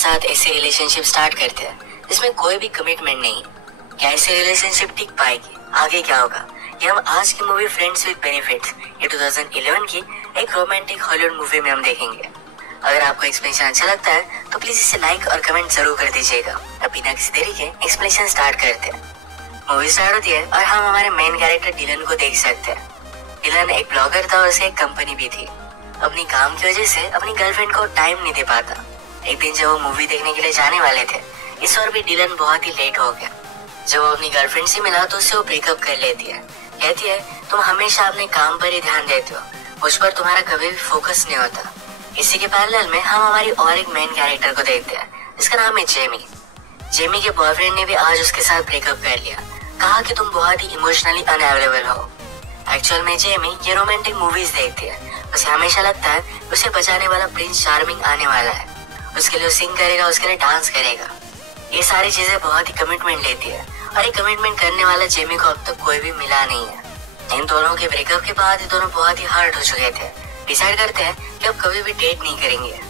साथ ऐसी relationship start करते हैं जिसमें कोई भी कमिटमेंट नहीं। क्या ऐसी रिलेशनशिप टिक पाएगी? आगे क्या होगा? ये हम आज की मूवी फ्रेंड्स विद बेनिफिट्स, ये 2011 की एक रोमांटिक हॉलीवुड मूवी में हम देखेंगे। अगर आपको एक्सप्लेनेशन अच्छा लगता है तो प्लीज इसे लाइक और कमेंट जरूर कर दीजिएगा। अब बिना किसी देरी के एक्सप्लेनेशन स्टार्ट करते हैं। मूवी स्टार्ट होती है और हम हमारे मेन कैरेक्टर डिलन को देख सकते हैं। डिलन एक ब्लॉगर था और उसे एक कंपनी भी थी। अपनी काम की वजह से अपनी गर्लफ्रेंड को टाइम नहीं दे पाता। एक दिन जब वो मूवी देखने के लिए जाने वाले थे, इस बार भी डिलन बहुत ही लेट हो गया। जब वो अपनी गर्लफ्रेंड से मिला तो उससे वो ब्रेकअप कर लेती है। कहती है, तुम हमेशा अपने काम पर ही ध्यान देते हो, मुझ पर तुम्हारा कभी भी फोकस नहीं होता। इसी के पैरेलल में हम हमारी और एक मेन कैरेक्टर को देखते हैं जिसका नाम है जेमी। जेमी के बॉयफ्रेंड ने भी आज उसके साथ ब्रेकअप कर लिया। कहा कि तुम बहुत ही इमोशनली अनअवेलेबल हो। एक्चुअल में जेमी ये रोमांटिक मूवीज देखती है। उसे हमेशा लगता है उसे बचाने वाला प्रिंस चार्मिंग आने वाला है। उसके लिए सिंग करेगा, उसके लिए डांस करेगा। ये सारी चीजें बहुत ही कमिटमेंट लेती है और ये कमिटमेंट करने वाला जेमी को अब तक कोई भी मिला नहीं है। इन दोनों के ब्रेकअप के बाद ये दोनों बहुत ही हर्ट हो चुके थे। डिसाइड करते हैं कि अब कभी भी डेट नहीं करेंगे।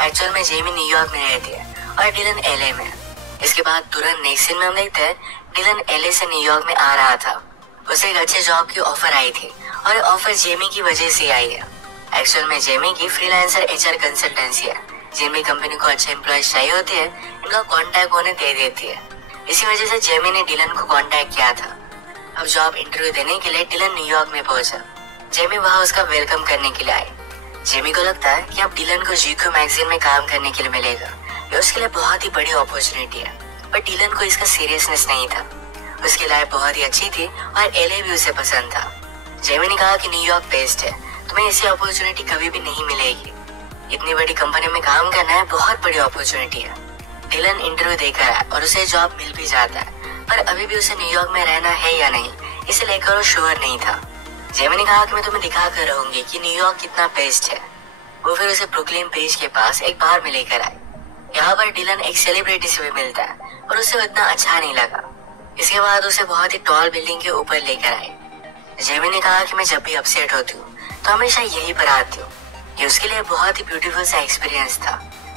एक्चुअल में जेमी न्यूयॉर्क में रहती है और डिलन एलए में। इसके बाद तुरंत नेक्स्ट सीन में हम देखते हैं डिलन एलए से न्यूयॉर्क में आ रहा था। उसे एक अच्छे जॉब की ऑफर आई थी और ये ऑफर जेमी की वजह से आई है। एक्चुअल में जेमी की फ्रीलांसर एचआर कंसल्टेंसी है। जिन भी कंपनी को अच्छे एम्प्लॉयज चाहिए होते हैं, इनका कांटेक्ट उन्हें दे देती है। इसी वजह से जेमी ने डिलन को कांटेक्ट किया था। अब जॉब इंटरव्यू देने के लिए डिलन न्यूयॉर्क में पहुंचा। जेमी वहां उसका वेलकम करने के लिए आई। जेमी को लगता है कि अब डिलन को जीक्यू मैगजीन में काम करने के लिए मिलेगा। ये उसके लिए बहुत ही बड़ी अपॉर्चुनिटी है, पर डिलन को इसका सीरियसनेस नहीं था। उसकी लाइफ बहुत ही अच्छी थी और एलए भी उसे पसंद था। जेमी ने कहा कि न्यूयॉर्क बेस्ट है, तुम्हें ऐसी अपॉर्चुनिटी कभी भी नहीं मिलेगी। इतनी बड़ी कंपनी में काम करना है बहुत बड़ी अपॉर्चुनिटी है। डिलन इंटरव्यू देकर आया और उसे जॉब मिल भी जाता है, पर अभी भी उसे न्यूयॉर्क में रहना है या नहीं, इसे लेकर वो श्योर नहीं था। जेमी ने कहा कि मैं तुम्हें दिखा कर रहूंगी कि न्यूयॉर्क कितना बेस्ट है। वो फिर उसे ब्रुकलिन ब्रिज के पास एक बार में लेकर आए। यहाँ पर डिलन एक सेलिब्रिटी से भी मिलता है और उसे इतना अच्छा नहीं लगा। इसके बाद उसे बहुत ही टॉल बिल्डिंग के ऊपर लेकर आए। जेमी ने कहा कि मैं जब भी अपसेट होती हूँ तो हमेशा यहीं पर आती हूँ। ये उसके लिए बहुत ही ब्यूटीफुल सा एक्सपीरियंस था।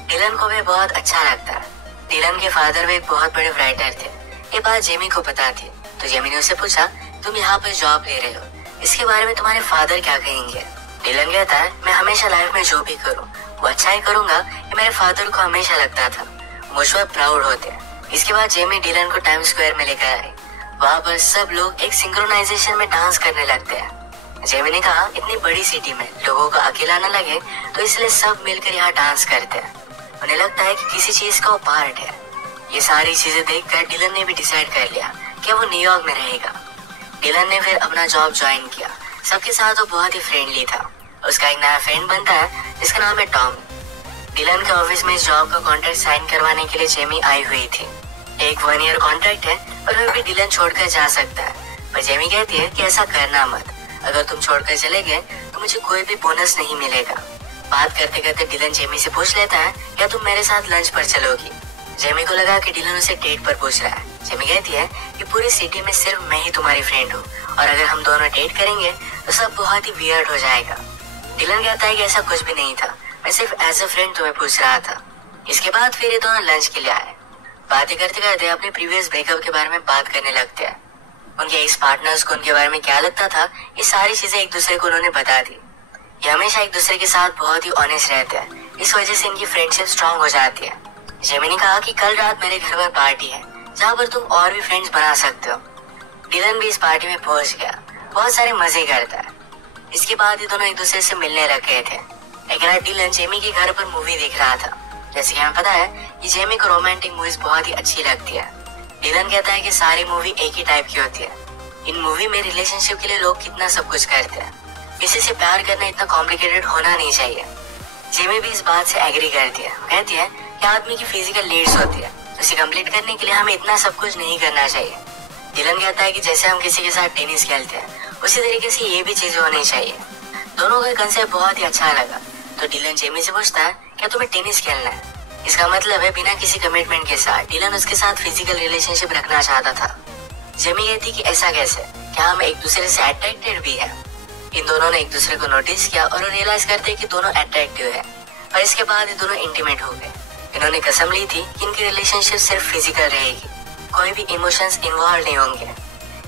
डिलन को भी बहुत अच्छा लगता है। डिलन के फादर भी एक बहुत बड़े राइटर थे। ये बात जेमी को पता थी, तो जेमी ने उससे पूछा, तुम यहाँ पर जॉब ले रहे हो, इसके बारे में तुम्हारे फादर क्या कहेंगे? डिलन कहता है, मैं हमेशा लाइफ में जो भी करूँ वो अच्छा ही करूंगा। ये मेरे फादर को हमेशा लगता था, मुझ पर प्राउड होते हैं। इसके बाद जेमी डिलन को टाइम स्क्वायर में लेकर आए। वहाँ पर सब लोग एक सिंक्रोनाइजेशन में डांस करने लगते हैं। जेमी ने कहा, इतनी बड़ी सिटी में लोगों को अकेला न लगे, तो इसलिए सब मिलकर यहाँ डांस करते हैं। उन्हें लगता है कि किसी चीज का वो पार्ट है। ये सारी चीजें देखकर डिलन ने भी डिसाइड कर लिया कि वो न्यूयॉर्क में रहेगा। डिलन ने फिर अपना जॉब ज्वाइन किया। सबके साथ वो बहुत ही फ्रेंडली था। उसका एक नया फ्रेंड बनता है जिसका नाम है टॉम। डिलन के ऑफिस में इस जॉब का कॉन्ट्रैक्ट साइन करवाने के लिए जेमी आई हुई थी। एक 1 ईयर कॉन्ट्रैक्ट है और फिर भी डिलन छोड़कर जा सकता है, पर जेमी कहती है कि ऐसा करना मत। अगर तुम छोड़कर चले गए तो मुझे कोई भी बोनस नहीं मिलेगा। बात करते करते डिलन जेमी से पूछ लेता है, क्या तुम मेरे साथ लंच पर चलोगी? जेमी को लगा कि डिलन उसे डेट पर पूछ रहा है। जेमी कहती है कि पूरी सिटी में सिर्फ मैं ही तुम्हारी फ्रेंड हूँ और अगर हम दोनों डेट करेंगे तो सब बहुत ही वियर्ड हो जाएगा। डिलन कहता है कि ऐसा कुछ भी नहीं था, मैं सिर्फ एज अ फ्रेंड तुम्हें पूछ रहा था। इसके बाद फिर ये दोनों लंच के लिए आए। बातें करते करते अपने प्रीवियस ब्रेकअप के बारे में बात करने लगते हैं। उनके एक्स पार्टनर्स को उनके बारे में क्या लगता था, ये सारी चीजें एक दूसरे को उन्होंने बता दी। ये हमेशा एक दूसरे के साथ बहुत ही ऑनेस्ट रहते हैं, इस वजह से इनकी फ्रेंडशिप स्ट्रांग हो जाती है। जेमी ने कहा कि कल रात मेरे घर पर पार्टी है जहाँ पर तुम और भी फ्रेंड्स बना सकते हो। डिलन भी इस पार्टी में पहुंच गया, बहुत सारे मजे करता है। इसके बाद ये दोनों एक दूसरे से मिलने लग गए थे। एक रात डिलन जेमी के घर पर मूवी देख रहा था। जैसे कि हमें पता है कि जेमी को रोमांटिक मूवीज बहुत ही अच्छी लगती है। डिलन कहता है कि सारी मूवी एक ही टाइप की होती है। इन मूवी में रिलेशनशिप के लिए लोग कितना सब कुछ करते हैं, किसी से प्यार करना इतना कॉम्प्लिकेटेड होना नहीं चाहिए। जेमी भी इस बात से एग्री करती है। कहती है कि आदमी की फिजिकल नीड्स होती है, उसे कंप्लीट करने के लिए हमें इतना सब कुछ नहीं करना चाहिए। डिलन कहता है कि जैसे हम किसी के साथ टेनिस खेलते हैं उसी तरीके से ये भी चीजें होनी चाहिए। दोनों का कंसेप्ट बहुत ही अच्छा लगा, तो डिलन जेमी से पूछता है, क्या तुम्हें टेनिस खेलना है? इसका मतलब है बिना किसी कमिटमेंट के साथ डिलन उसके साथ फिजिकल रिलेशनशिप रखना चाहता था। जेमी कहती कि ऐसा कैसे, क्या हम एक दूसरे से अट्रैक्टेड भी है? इन दोनों ने एक दूसरे को नोटिस किया और रियलाइज करते कि दोनों अट्रैक्टिव है और इसके बाद ये दोनों इंटीमेट हो गए। इन्होंने कसम ली थी कि इनकी रिलेशनशिप सिर्फ फिजिकल रहेगी, कोई भी इमोशंस इन्वॉल्व नहीं होंगे,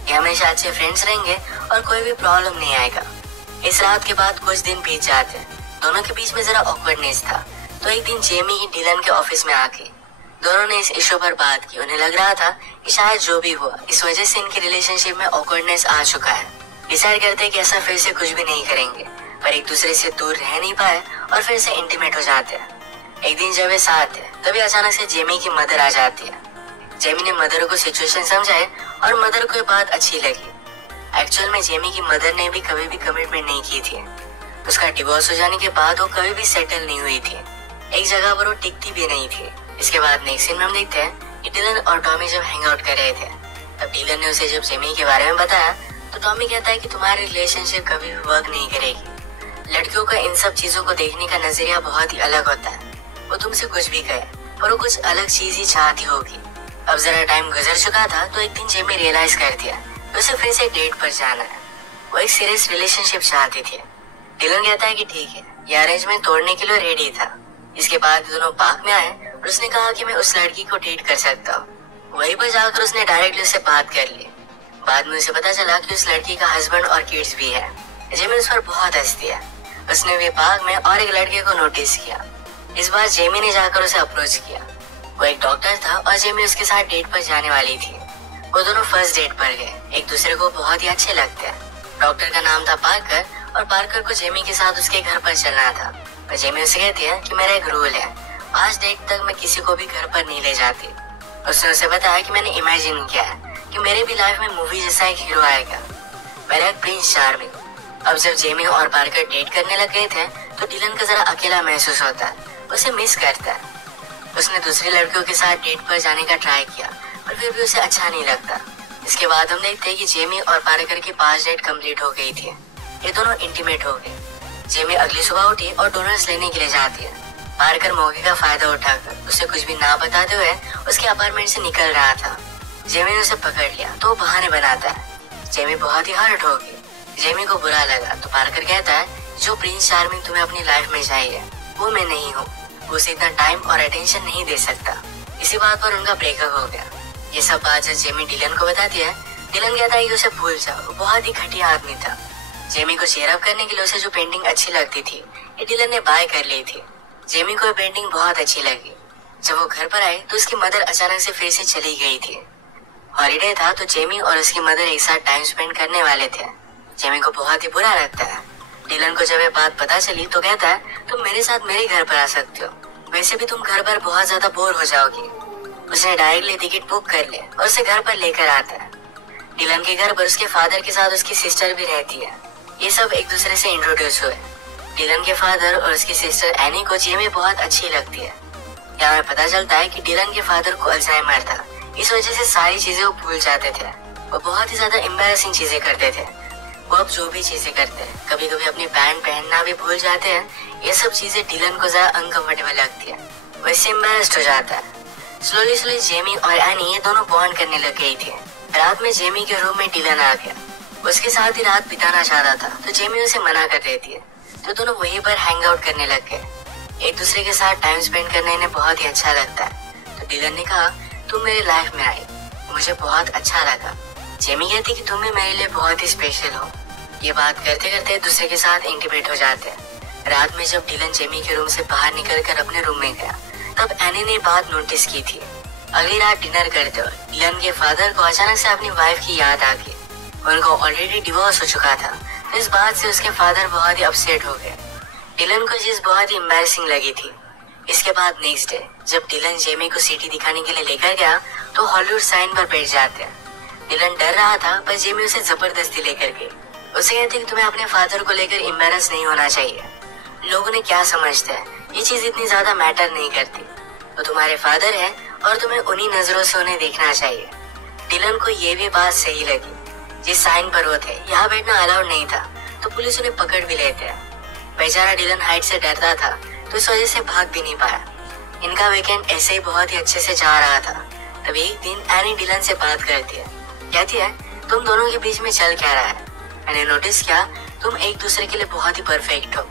ये हमेशा अच्छे फ्रेंड्स रहेंगे और कोई भी प्रॉब्लम नहीं आएगा। इस रात के बाद कुछ दिन बीत जाते, दोनों के बीच में जरा ऑकवर्डनेस था। तो एक दिन जेमी डिलन के ऑफिस में आके दोनों ने इस इशू पर बात की। उन्हें लग रहा था कि शायद जो भी हुआ इस वजह से इनकी रिलेशनशिप में ऑकवर्डनेस आ चुका है। डिसाइड करते कि ऐसा फिर से कुछ भी नहीं करेंगे, पर एक दूसरे से दूर रह नहीं पाए और फिर से इंटीमेट हो जाते हैं। एक दिन जब वे साथ थे तभी अचानक से जेमी की मदर आ जाती है। जेमी ने मदर को सिचुएशन समझाए और मदर को ये बात अच्छी लगी। एक्चुअल में जेमी की मदर ने भी कभी भी कमिटमेंट नहीं की थी। उसका डिवोर्स हो जाने के बाद वो कभी भी सेटल नहीं हुई थी, एक जगह पर वो टिकती भी नहीं थी। इसके बाद नेक्स्ट सीन में हम देखते हैं कि डिलन और टॉमी जब हैंग आउट कर रहे थे, तब डिलन ने उसे जब जेमी के बारे में बताया तो टॉमी कहता है कि तुम्हारी रिलेशनशिप कभी भी वर्क नहीं करेगी। लड़कियों का इन सब चीजों को देखने का नजरिया बहुत ही अलग होता है। वो तुमसे कुछ भी कहे पर वो कुछ अलग चीज ही चाहती होगी। अब जरा टाइम गुजर चुका था तो एक दिन जेमी रियलाइज कर दिया उसे फिर से डेट पर जाना है। वो एक सीरियस रिलेशनशिप चाहती थी। डिलन कहता है कि ठीक है, ये अरेंजमेंट तोड़ने के लिए रेडी था। इसके बाद दोनों पार्क में आए और उसने कहा कि मैं उस लड़की को डेट कर सकता हूँ। वहीं पर जाकर उसने डायरेक्टली उससे बात कर ली। बाद में उसे पता चला कि उस लड़की का हस्बैंड और किड्स भी है। जेमी उस पर बहुत हंसती है। उसने वे पार्क में और एक लड़के को नोटिस किया। इस बार जेमी ने जाकर उसे अप्रोच किया। वो एक डॉक्टर था और जेमी उसके साथ डेट पर जाने वाली थी। वो दोनों फर्स्ट डेट पर गए, एक दूसरे को बहुत ही अच्छे लगते हैं। डॉक्टर का नाम था पार्कर और पार्कर को जेमी के साथ उसके घर पर चलना था। और जेमी उसे कहती है कि मेरा एक रूल है, 5 डेट तक मैं किसी को भी घर पर नहीं ले जाती। उसने उसे बताया कि मैंने इमेजिन किया है कि मेरे भी लाइफ में मूवी जैसा एक हीरो आएगा, मेरा एक प्रिंस चार्मिंग। अब जब जेमी और पार्कर डेट करने लग गए थे तो डिलन को जरा अकेला महसूस होता है, उसे मिस करता है। उसने दूसरी लड़कियों के साथ डेट पर जाने का ट्राई किया पर फिर भी उसे अच्छा नहीं लगता। इसके बाद हम देखते हैं कि जेमी और पार्कर की 5 डेट कंप्लीट हो गई थी। ये दोनों इंटीमेट हो गए। जेमी अगली सुबह उठी और डोनट्स लेने के लिए जाती है। पार्कर मौके का फायदा उठाकर उसे कुछ भी ना बताते हुए उसके अपार्टमेंट से निकल रहा था। जेमी ने उसे पकड़ लिया तो वो बहाने बनाता है। जेमी बहुत ही हर्ट हो गई। जेमी को बुरा लगा तो पार्कर कहता है जो प्रिंस चार्मिंग तुम्हें अपनी लाइफ में चाहिए वो मैं नहीं हूँ, उसे इतना टाइम और अटेंशन नहीं दे सकता। इसी बात पर उनका ब्रेकअप हो गया। ये सब बात जब जेमी डिलन को बताती है, डिलन कहता है कि उसे भूल जाओ, वो बहुत ही घटिया आदमी था। जेमी को चीयर अप करने के लिए उसे जो पेंटिंग अच्छी लगती थी ये डिलन ने बाय कर ली थी। जेमी को ये पेंटिंग बहुत अच्छी लगी। जब वो घर पर आए तो उसकी मदर अचानक से फिर से चली गई थी। हॉलीडे था तो जेमी और उसकी मदर एक साथ टाइम स्पेंड करने वाले थे। जेमी को बहुत ही बुरा लगता है। डिलन को जब ये बात पता चली तो कहता है तुम मेरे साथ मेरे घर पर आ सकते हो, वैसे भी तुम घर पर बहुत ज्यादा बोर हो जाओगी। उसने डायरेक्टली टिकट बुक कर ले और उसे घर पर लेकर आता है। डिलन के घर पर उसके फादर के साथ उसकी सिस्टर भी रहती है। ये सब एक दूसरे से इंट्रोड्यूस हुए। डिलन के फादर और उसकी सिस्टर एनी को जेमी बहुत अच्छी लगती है। यहाँ में पता चलता है कि डिलन के फादर को अल्जाइमर था, इस वजह से सारी चीजें वो भूल जाते थे। वो बहुत ही ज्यादा एम्बैरेसिंग चीजें करते थे। वो अब जो भी चीजें करते हैं, कभी कभी अपनी पैंट पहनना भी भूल जाते हैं। ये सब चीजें डिलन को जरा अनकंफर्टेबल लगती है, वैसे एम्बैरेस्ड हो जाता है। स्लोली स्लोली जेमी और एनी ये दोनों बॉन्ड करने लग गई थी। रात में जेमी के रूम में डिलन आ गया। उसके साथ ही रात बिताना चाहता था तो जेमी उसे मना कर देती है, तो दोनों वहीं पर हैंग आउट करने लग गए। एक दूसरे के साथ टाइम स्पेंड करने इन्हें बहुत ही अच्छा लगता है। तो डिलन ने कहा तुम मेरी लाइफ में आई, मुझे बहुत अच्छा लगा। जेमी कहती कि तुम भी मेरे लिए बहुत ही स्पेशल हो। ये बात करते करते दूसरे के साथ इंटीमेट हो जाते हैं। रात में जब डिलन जेमी के रूम से बाहर निकलकर अपने रूम में गया तब एनी ने बात नोटिस की थी। अगली रात डिनर करते हुए डिलन के फादर को अचानक से अपनी वाइफ की याद आ गई। उनको ऑलरेडी डिवोर्स हो चुका था तो इस बात से उसके फादर बहुत ही अपसेट हो गए। डिलन को चीज बहुत ही एम्बैरेसिंग लगी थी। इसके बाद नेक्स्ट डे जब डिलन जेमी को सिटी दिखाने के लिए लेकर गया तो हॉलीवुड साइन पर बैठ जाते हैं। डिलन डर रहा था पर जेमी उसे जबरदस्ती लेकर गई। उसे कहती कि तुम्हें अपने फादर को लेकर एम्बैरेस नहीं होना चाहिए। लोगों ने क्या समझते हैं, ये चीज इतनी ज्यादा मैटर नहीं करती। वो तुम्हारे फादर है और तुम्हें उन्हीं नजरों से उन्हें देखना चाहिए। डिलन को ये भी बात सही लगी। जिस साइन पर वो थे यहाँ बैठना अलाउड नहीं था तो पुलिस उन्हें पकड़ भी लेते हैं। बेचारा डिलन हाइट से डरता था तो इस वजह से भाग भी नहीं पाया। इनका वीकेंड ऐसे ही बहुत ही अच्छे से जा रहा था। तभी एक दिन एनी डिलन से बात करती है, कहती है तुम दोनों के बीच में चल क्या रहा है। मैंने नोटिस किया तुम एक दूसरे के लिए बहुत ही परफेक्ट हो।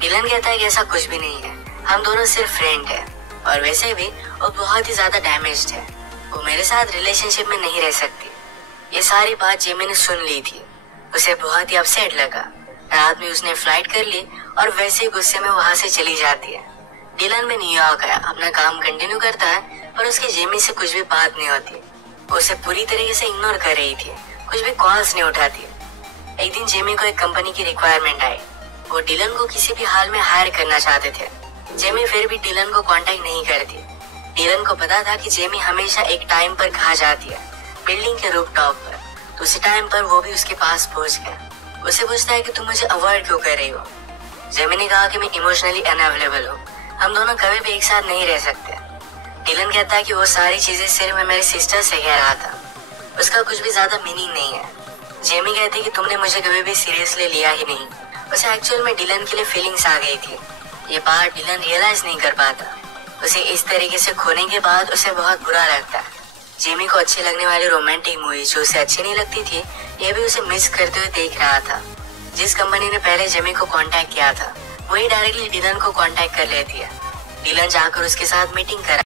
डिलन कहता है कि ऐसा कुछ भी नहीं है, हम दोनों सिर्फ फ्रेंड है। और वैसे भी वो बहुत ही ज्यादा डैमेज्ड है। वो मेरे साथ रिलेशनशिप में नहीं रह सकती। ये सारी बात जेमी ने सुन ली थी। उसे बहुत ही अपसेट लगा। रात में उसने फ्लाइट कर ली और वैसे ही गुस्से में वहां से चली जाती है। डिलन भी न्यूयॉर्क आया, अपना काम कंटिन्यू करता है, पर उसके जेमी से कुछ भी बात नहीं होती। वो उसे पूरी तरीके से इग्नोर कर रही थी, कुछ भी कॉल्स नहीं उठाती। एक दिन जेमी को एक कंपनी की रिक्वायरमेंट आई। वो डिलन को किसी भी हाल में हायर करना चाहते थे। जेमी फिर भी डिलन को कांटेक्ट नहीं करती। डिलन को पता था कि जेमी हमेशा एक टाइम पर कहाँ जाती है, बिल्डिंग के रूफटॉप पर। तो उसी टाइम पर वो भी उसके पास पहुंच गया। उसे पूछता है कि तुम मुझे अवॉइड क्यों कर रही हो। जेमी ने कहा कि मैं इमोशनली अनअवेलेबल हूँ, हम दोनों कभी भी एक साथ नहीं रह सकते। डिलन कहता है कि वो सारी चीजें सिर्फ मैं मेरे सिस्टर से कह रहा था, उसका कुछ भी ज्यादा मीनिंग नहीं है। जेमी कहती है कि तुमने मुझे कभी भी सीरियसली लिया ही नहीं। उसे एक्चुअल में डिलन के लिए फीलिंग्स आ गई थी। ये बात डिलन रियलाइज नहीं कर पाता। उसे इस तरीके से खोने के बाद उसे बहुत बुरा लगता है। जेमी को अच्छी लगने वाली रोमांटिक मूवी जो उसे अच्छी नहीं लगती थी, ये भी उसे मिस करते हुए देख रहा था। जिस कंपनी ने पहले जेमी को कांटेक्ट किया था, वही डायरेक्टली डिलन को कांटेक्ट कर लेती है। डिलन जाकर उसके साथ मीटिंग करा